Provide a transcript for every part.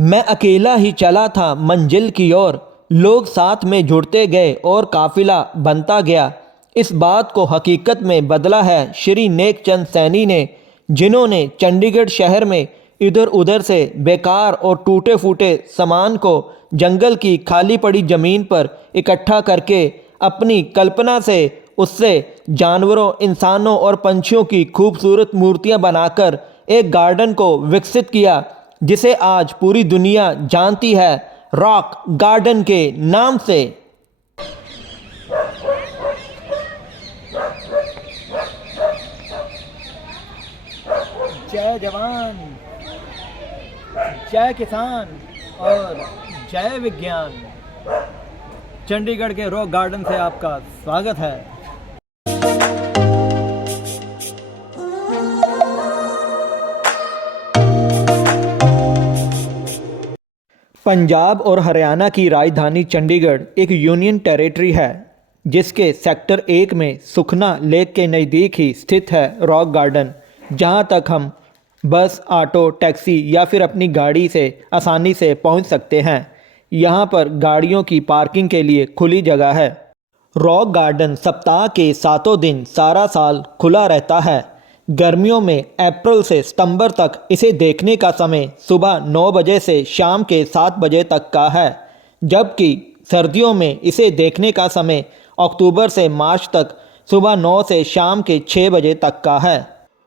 मैं अकेला ही चला था मंजिल की ओर, लोग साथ में जुड़ते गए और काफिला बनता गया। इस बात को हकीकत में बदला है श्री नेकचंद सैनी ने, जिन्होंने चंडीगढ़ शहर में इधर उधर से बेकार और टूटे फूटे सामान को जंगल की खाली पड़ी ज़मीन पर इकट्ठा करके अपनी कल्पना से उससे जानवरों, इंसानों और पंछियों की खूबसूरत मूर्तियां बनाकर एक गार्डन को विकसित किया, जिसे आज पूरी दुनिया जानती है रॉक गार्डन के नाम से। जय जवान, जय किसान और जय विज्ञान। चंडीगढ़ के रॉक गार्डन से आपका स्वागत है। पंजाब और हरियाणा की राजधानी चंडीगढ़ एक यूनियन टेरिटरी है, जिसके सेक्टर 1 में सुखना लेक के नज़दीक ही स्थित है रॉक गार्डन, जहां तक हम बस, ऑटो, टैक्सी या फिर अपनी गाड़ी से आसानी से पहुंच सकते हैं। यहां पर गाड़ियों की पार्किंग के लिए खुली जगह है। रॉक गार्डन सप्ताह के 7 दिन सारा साल खुला रहता है। गर्मियों में अप्रैल से सितंबर तक इसे देखने का समय सुबह 9 बजे से शाम के 7 बजे तक का है, जबकि सर्दियों में इसे देखने का समय अक्टूबर से मार्च तक सुबह 9 से शाम के 6 बजे तक का है।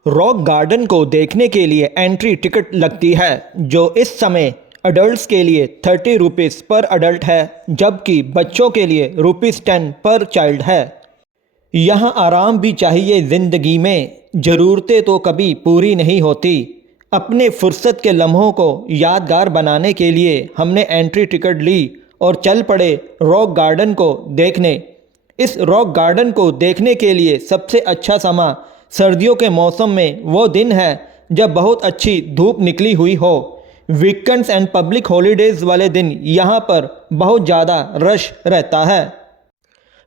रॉक गार्डन को देखने के लिए एंट्री टिकट लगती है, जो इस समय अडल्ट्स के लिए 30 रुपीज़ पर अडल्ट है, जबकि बच्चों के लिए ₹10 पर चाइल्ड है। यहाँ आराम भी चाहिए। ज़िंदगी में ज़रूरतें तो कभी पूरी नहीं होती। अपने फुर्सत के लम्हों को यादगार बनाने के लिए हमने एंट्री टिकट ली और चल पड़े रॉक गार्डन को देखने। इस रॉक गार्डन को देखने के लिए सबसे अच्छा समय सर्दियों के मौसम में वो दिन है जब बहुत अच्छी धूप निकली हुई हो। वीकेंड्स एंड पब्लिक हॉलीडेज़ वाले दिन यहाँ पर बहुत ज़्यादा रश रहता है।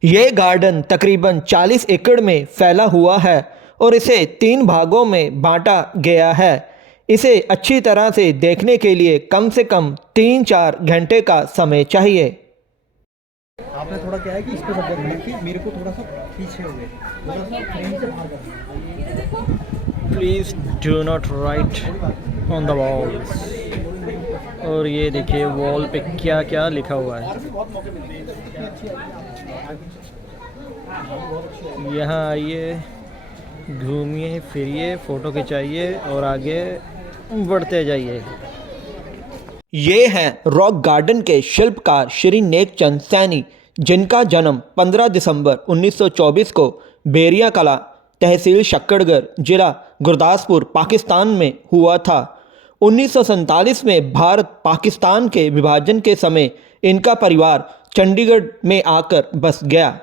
ये गार्डन तकरीबन 40 एकड़ में फैला हुआ है और इसे 3 भागों में बांटा गया है। इसे अच्छी तरह से देखने के लिए कम से कम 3-4 घंटे का समय चाहिए। आपने थोड़ा क्या है कि इसको सब्जेक्ट बना के मेरे को थोड़ा सा पीछे हो गए, थोड़ा सा फ्रेम से बाहर करना। Please do not right on the wall. और ये देखिए वॉल पे क्या क्या लिखा हुआ है। यहाँ आइए, घूमिए फिरिए, फ़ोटो खिंचाइए और आगे बढ़ते जाइए। ये हैं रॉक गार्डन के शिल्पकार श्री नेकचंद सैनी, जिनका जन्म 15 दिसंबर 1924 को बेरिया कला, तहसील शक्कड़गढ़, जिला गुरदासपुर, पाकिस्तान में हुआ था। 1947 में भारत पाकिस्तान के विभाजन के समय इनका परिवार चंडीगढ़ में आकर बस गया।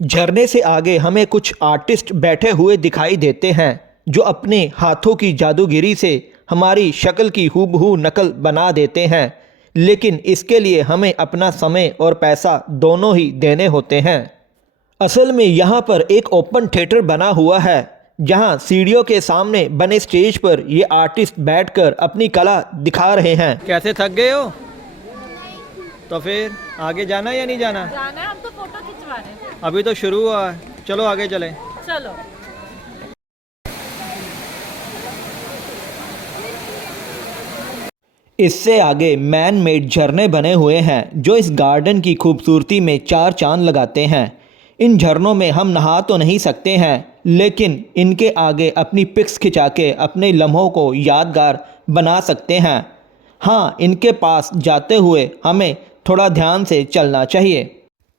झरने से आगे हमें कुछ आर्टिस्ट बैठे हुए दिखाई देते हैं, जो अपने हाथों की जादूगिरी से हमारी शक्ल की हूबहू नकल बना देते हैं, लेकिन इसके लिए हमें अपना समय और पैसा दोनों ही देने होते हैं। असल में यहाँ पर एक ओपन थिएटर बना हुआ है, जहाँ सीढ़ियों के सामने बने स्टेज पर ये आर्टिस्ट बैठकर अपनी कला दिखा रहे हैं। कैसे थक गए हो? तो फिर आगे जाना या नहीं जाना? जाना है, हम तो फोटो खिंचवा रहे हैं। अभी तो शुरू हुआ है, चलो आगे चलें। चलो। इससे आगे मैन मेड झरने बने हुए हैं, जो इस गार्डन की खूबसूरती में 4 चांद लगाते हैं। इन झरनों में हम नहा तो नहीं सकते हैं, लेकिन इनके आगे अपनी पिक्स खिंचा के अपने लम्हों को यादगार बना सकते हैं। हाँ, इनके पास जाते हुए हमें थोड़ा ध्यान से चलना चाहिए,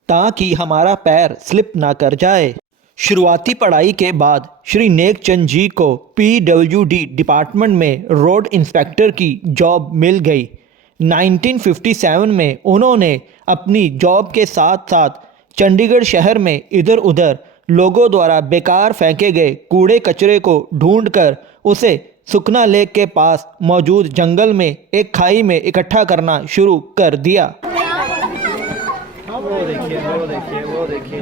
ताकि हमारा पैर स्लिप ना कर जाए। शुरुआती पढ़ाई के बाद श्री नेकचंद जी को PWD डिपार्टमेंट में रोड इंस्पेक्टर की जॉब मिल गई। 1957 में उन्होंने अपनी जॉब के साथ साथ चंडीगढ़ शहर में इधर उधर लोगों द्वारा बेकार फेंके गए कूड़े कचरे को ढूंढकर उसे सुखना लेक के पास मौजूद जंगल में एक खाई में इकट्ठा करना शुरू कर दिया। वो देखिए, वो देखिए, वो देखिए।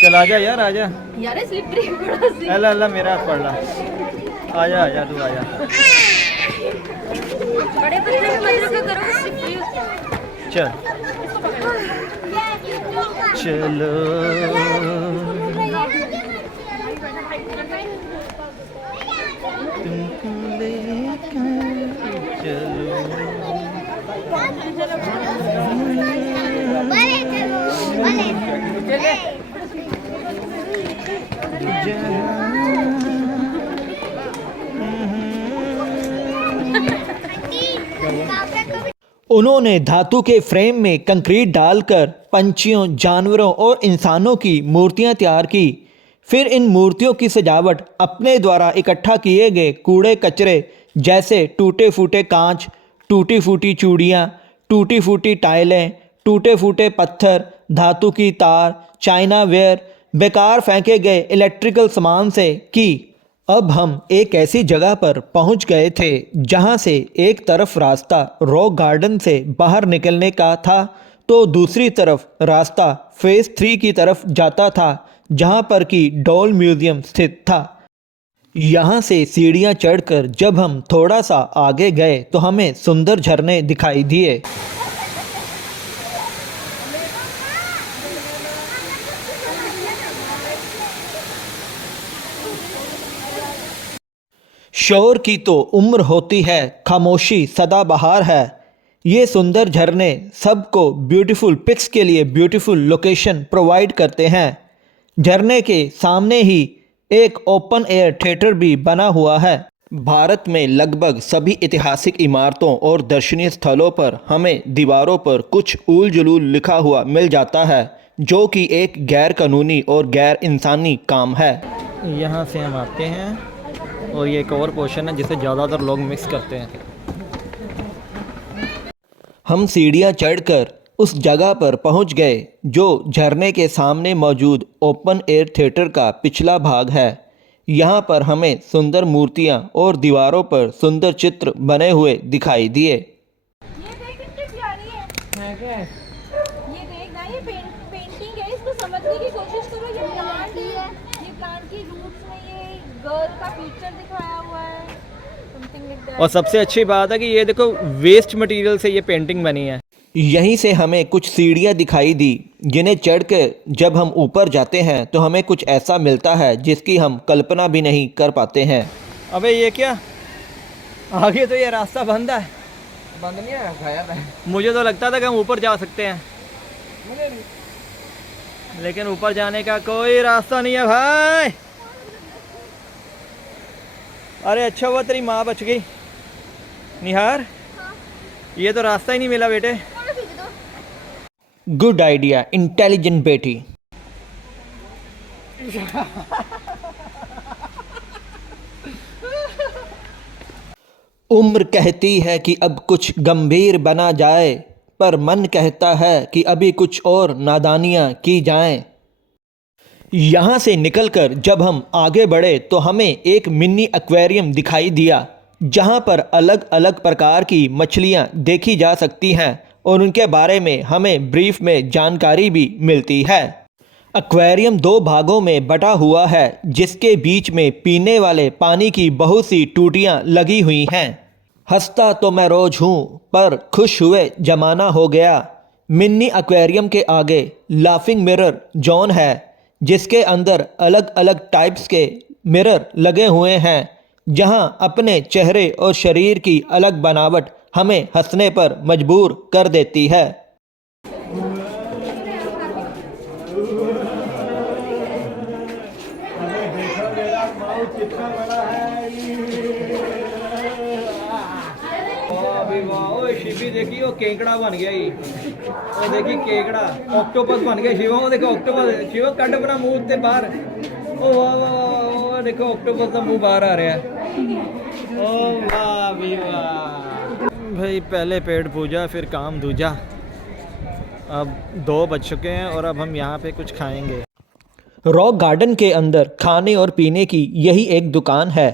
चल आजा यार, आजा यार स्लिपरी बड़ा सी। अल्लाह अल्लाह मेरा हाथ पड़ रहा। आजा आजा तू आजा। चल चलो तुमको लेकर चलो उन्होंने धातु के फ्रेम में कंक्रीट डालकर पंछियों, जानवरों और इंसानों की मूर्तियां तैयार की। फिर इन मूर्तियों की सजावट अपने द्वारा इकट्ठा किए गए कूड़े कचरे जैसे टूटे फूटे कांच, टूटी फूटी चूड़ियाँ, टूटी फूटी टाइलें, टूटे फूटे पत्थर, धातु की तार, चाइना वेयर, बेकार फेंके गए इलेक्ट्रिकल सामान से की। अब हम एक ऐसी जगह पर पहुंच गए थे जहां से एक तरफ रास्ता रॉक गार्डन से बाहर निकलने का था तो दूसरी तरफ रास्ता फेज 3 की तरफ जाता था जहां पर कि डॉल म्यूजियम स्थित था। यहाँ से सीढ़ियाँ चढ़कर जब हम थोड़ा सा आगे गए तो हमें सुंदर झरने दिखाई दिए। शोर की तो उम्र होती है, खामोशी सदाबहार है। ये सुंदर झरने सबको ब्यूटीफुल पिक्स के लिए ब्यूटीफुल लोकेशन प्रोवाइड करते हैं। झरने के सामने ही एक ओपन एयर थिएटर भी बना हुआ है। भारत में लगभग सभी ऐतिहासिक इमारतों और दर्शनीय स्थलों पर हमें दीवारों पर कुछ ऊल जुलूल लिखा हुआ मिल जाता है जो कि एक गैर कानूनी और गैर इंसानी काम है। यहाँ से हम आते हैं और ये एक और पोर्शन है जिसे ज़्यादातर लोग मिक्स करते हैं। हम सीढ़ियाँ चढ़कर उस जगह पर पहुंच गए जो झरने के सामने मौजूद ओपन एयर थिएटर का पिछला भाग है। यहाँ पर हमें सुंदर मूर्तियाँ और दीवारों पर सुंदर चित्र बने हुए दिखाई दिए। ये देख कितनी प्यारी है क्या? ये देख ना, ये पेंटिंग है, इसको समझने की कोशिश करो। ये प्लांट है, ये प्लांट की रूट्स में ये गर्ल का पिक्चर दिखाया हुआ है, समथिंग लाइक दैट। और सबसे अच्छी बात है कि ये देखो वेस्ट मटेरियल से ये पेंटिंग बनी है। यहीं से हमें कुछ सीढ़ियाँ दिखाई दी जिन्हें चढ़ के जब हम ऊपर जाते हैं तो हमें कुछ ऐसा मिलता है जिसकी हम कल्पना भी नहीं कर पाते हैं। अबे ये क्या, आगे तो ये रास्ता बंद है। बंद नहीं है, गायब है। मुझे तो लगता था कि हम ऊपर जा सकते हैं, लेकिन ऊपर जाने का कोई रास्ता नहीं है भाई। अरे अच्छा हुआ तेरी माँ बच गई। निहार, ये तो रास्ता ही नहीं मिला बेटे। गुड आइडिया, इंटेलिजेंट बेटी। उम्र कहती है कि अब कुछ गंभीर बना जाए, पर मन कहता है कि अभी कुछ और नादानियां की जाएं। यहाँ से निकलकर जब हम आगे बढ़े तो हमें एक मिनी एक्वेरियम दिखाई दिया जहाँ पर अलग अलग प्रकार की मछलियाँ देखी जा सकती हैं और उनके बारे में हमें ब्रीफ में जानकारी भी मिलती है। एक्वेरियम 2 भागों में बटा हुआ है जिसके बीच में पीने वाले पानी की बहुत सी टूटियाँ लगी हुई हैं। हंसता तो मैं रोज हूँ पर खुश हुए जमाना हो गया। मिनी एक्वेरियम के आगे लाफिंग मिरर जोन है जिसके अंदर अलग अलग टाइप्स के मिरर लगे हुए हैं जहां अपने चेहरे और शरीर की अलग बनावट हमें हंसने पर मजबूर कर देती है। शिवी देखिए वो केकड़ा बन गया ही, वो देखिए केकड़ा ऑक्टोपस बन गया शिवा। वो देखो ऑक्टोपस, शिवा कट अपना मुंह ते बाहर। ओ वाह वाह, देखो ऑक्टोपस का मुंह बाहर आ रहा है। ओ वाह भी वाह भाई, पहले पेट पूजा फिर काम दूजा। अब 2 बज चुके हैं और अब हम यहाँ पे कुछ खाएंगे। रॉक गार्डन के अंदर खाने और पीने की यही एक दुकान है।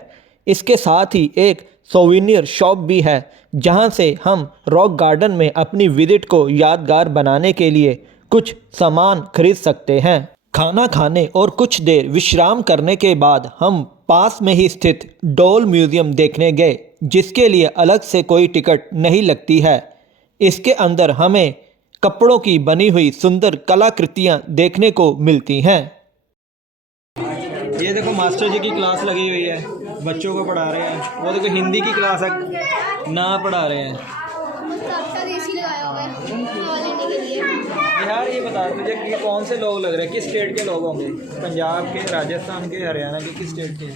इसके साथ ही एक सोवेनियर शॉप भी है जहां से हम रॉक गार्डन में अपनी विजिट को यादगार बनाने के लिए कुछ सामान खरीद सकते हैं। खाना खाने और कुछ देर विश्राम करने के बाद हम पास में ही स्थित डॉल म्यूजियम देखने गए जिसके लिए अलग से कोई टिकट नहीं लगती है। इसके अंदर हमें कपड़ों की बनी हुई सुंदर कलाकृतियाँ देखने को मिलती हैं। ये देखो मास्टर जी की क्लास लगी हुई है, बच्चों को पढ़ा रहे हैं। वो देखो हिंदी की क्लास है, ना पढ़ा रहे हैं। यार ये बता मुझे कि कौन से लोग लग रहे हैं, किस स्टेट के लोग होंगे? पंजाब के, राजस्थान के, हरियाणा के, किस स्टेट के?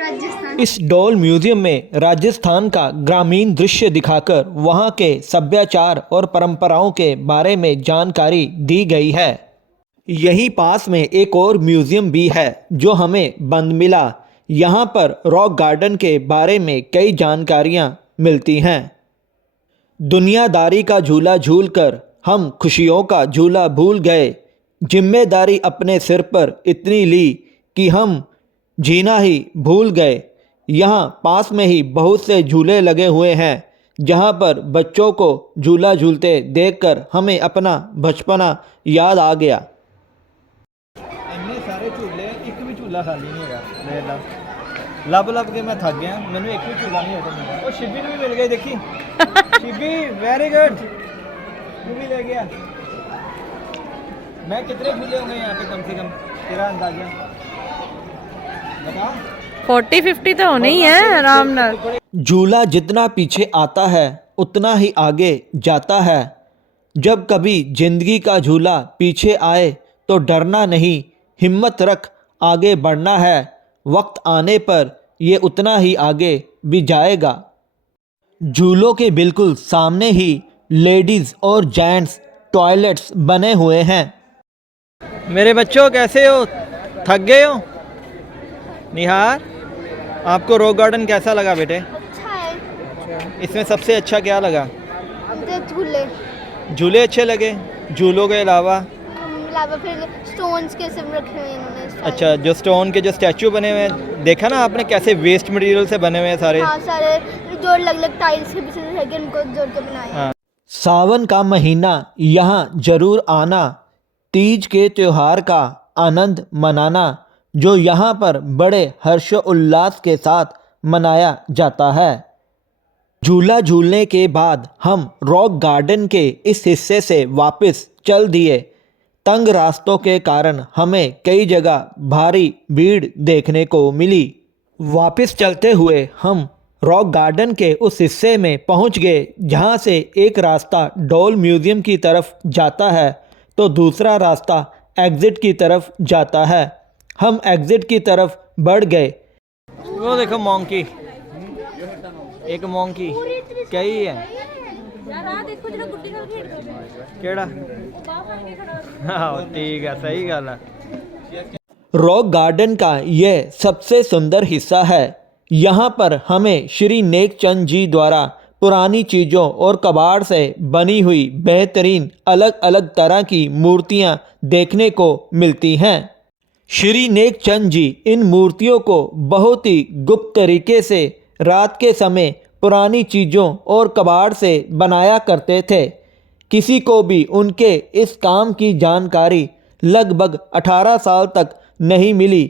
राजस्थान। इस डॉल म्यूजियम में राजस्थान का ग्रामीण दृश्य दिखाकर वहाँ के सभ्याचार और परंपराओं के बारे में जानकारी दी गई है। यहीं पास में एक और म्यूजियम भी है जो हमें बंद मिला। यहाँ पर रॉक गार्डन के बारे में कई जानकारियाँ मिलती हैं। दुनियादारी का झूला झूलकर हम खुशियों का झूला भूल गए। जिम्मेदारी अपने सिर पर इतनी ली कि हम जीना ही भूल गए। यहाँ पास में ही बहुत से झूले लगे हुए हैं जहाँ पर बच्चों को झूला झूलते देखकर हमें अपना बचपना याद आ गया। ਇੰਨੇ ਸਾਰੇ ਝੂਲੇ ਇੱਕ ਵੀ ਝੂਲਾ ਖਾਲੀ ਨਹੀਂ ਹੈਗਾ। ਦੇਖ ਲਾ ਲੱਭ ਲੱਭ ਕੇ ਮੈਂ ਥੱਕ ਗਿਆ, ਮੈਨੂੰ ਇੱਕ ਵੀ ਝੂਲਾ ਨਹੀਂ ਹਟਾ ਮਿਲਿਆ। ਉਹ ਸ਼ਿਬੀ ਨੂੰ ਵੀ ਮਿਲ ਗਏ, ਦੇਖੀ शिबी वेरी गुड, तू भी ले गया। मैं कितने झूले होंगे यहाँ पे कम से कम, तेरा अंदाजा बता? 40-50 तो होने ही है आराम नाल। झूला जितना पीछे आता है उतना ही आगे जाता है। जब कभी जिंदगी का झूला पीछे आए तो डरना नहीं, हिम्मत रख आगे बढ़ना है। वक्त आने पर ये उतना ही आगे भी जाएगा। झूलों के बिल्कुल सामने ही लेडीज़ और जेंट्स टॉयलेट्स बने हुए हैं। मेरे बच्चों कैसे हो, थक गए हो? निहार, आपको रॉक गार्डन कैसा लगा बेटे? अच्छा है। इसमें सबसे अच्छा क्या लगा? झूले झूले अच्छे लगे? झूलों के अलावा फिर स्टोन्स के सिम रखे हुए इन्होंने। अच्छा, जो स्टोन के जो स्टैचू बने हुए हैं, देखा ना आपने कैसे वेस्ट मटेरियल से बने हुए हैं सारे? हाँ, सारे जो अलग अलग टाइल्स के पीछे लगे उनको जोड़ के बनाए। हाँ। सावन का महीना यहाँ जरूर आना, तीज के त्योहार का आनंद मनाना जो यहाँ पर बड़े हर्षोल्लास के साथ मनाया जाता है। झूला झूलने के बाद हम रॉक गार्डन के इस हिस्से से वापस चल दिए। तंग रास्तों के कारण हमें कई जगह भारी भीड़ देखने को मिली। वापस चलते हुए हम रॉक गार्डन के उस हिस्से में पहुंच गए जहां से एक रास्ता डॉल म्यूजियम की तरफ जाता है तो दूसरा रास्ता एग्ज़िट की तरफ जाता है। हम एग्ज़िट की तरफ बढ़ गए। वो देखो मॉन्की, एक मॉन्की कई है। यार आ देखो जरा गुड्डी नाल खेड रहे हो। केड़ा? ਉਹ ਬਾਹ ਫੜ ਕੇ ਖੜਾ ਹੋ ਗਿਆ। हाँ ठीक है, सही गल है। रॉक गार्डन का यह सबसे सुंदर हिस्सा है। यहाँ पर हमें श्री नेक चंद जी द्वारा पुरानी चीज़ों और कबाड़ से बनी हुई बेहतरीन अलग अलग तरह की मूर्तियाँ देखने को मिलती हैं। श्री नेक चंद जी इन मूर्तियों को बहुत ही गुप्त तरीके से रात के समय पुरानी चीज़ों और कबाड़ से बनाया करते थे। किसी को भी उनके इस काम की जानकारी लगभग 18 साल तक नहीं मिली।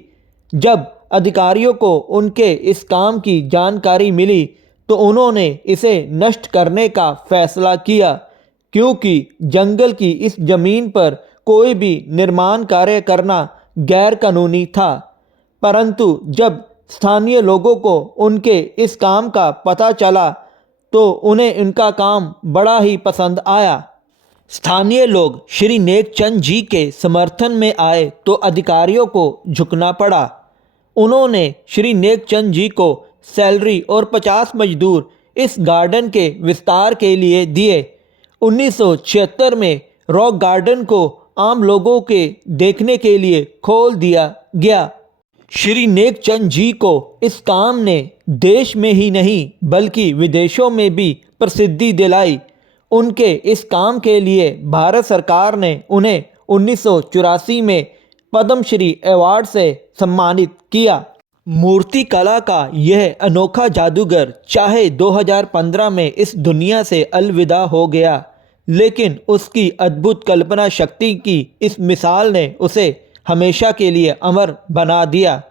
जब अधिकारियों को उनके इस काम की जानकारी मिली तो उन्होंने इसे नष्ट करने का फैसला किया, क्योंकि जंगल की इस ज़मीन पर कोई भी निर्माण कार्य करना गैर कानूनी था। परंतु जब स्थानीय लोगों को उनके इस काम का पता चला तो उन्हें इनका काम बड़ा ही पसंद आया। स्थानीय लोग श्री नेक चंद जी के समर्थन में आए तो अधिकारियों को झुकना पड़ा। उन्होंने श्री नेक चंद जी को सैलरी और 50 मजदूर इस गार्डन के विस्तार के लिए दिए। 1976 में रॉक गार्डन को आम लोगों के देखने के लिए खोल दिया गया। श्री नेक चंद जी को इस काम ने देश में ही नहीं बल्कि विदेशों में भी प्रसिद्धि दिलाई। उनके इस काम के लिए भारत सरकार ने उन्हें 1984 में पद्मश्री अवार्ड से सम्मानित किया। मूर्ति कला का यह अनोखा जादूगर चाहे 2015 में इस दुनिया से अलविदा हो गया, लेकिन उसकी अद्भुत कल्पना शक्ति की इस मिसाल ने उसे हमेशा के लिए अमर बना दिया।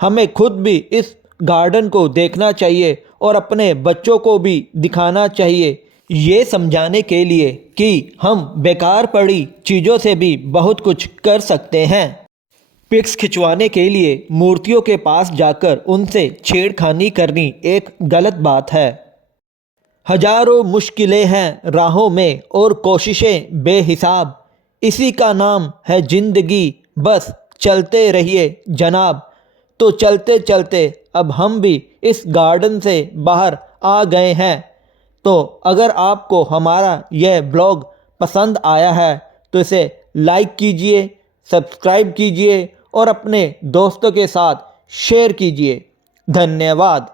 हमें खुद भी इस गार्डन को देखना चाहिए और अपने बच्चों को भी दिखाना चाहिए, ये समझाने के लिए कि हम बेकार पड़ी चीज़ों से भी बहुत कुछ कर सकते हैं। पिक्स खिंचवाने के लिए मूर्तियों के पास जाकर उनसे छेड़खानी करनी एक गलत बात है। हजारों मुश्किलें हैं राहों में और कोशिशें बेहिसाब, इसी का नाम है ज़िंदगी, बस चलते रहिए जनाब। तो चलते चलते अब हम भी इस गार्डन से बाहर आ गए हैं। तो अगर आपको हमारा यह ब्लॉग पसंद आया है तो इसे लाइक कीजिए, सब्सक्राइब कीजिए और अपने दोस्तों के साथ शेयर कीजिए। धन्यवाद।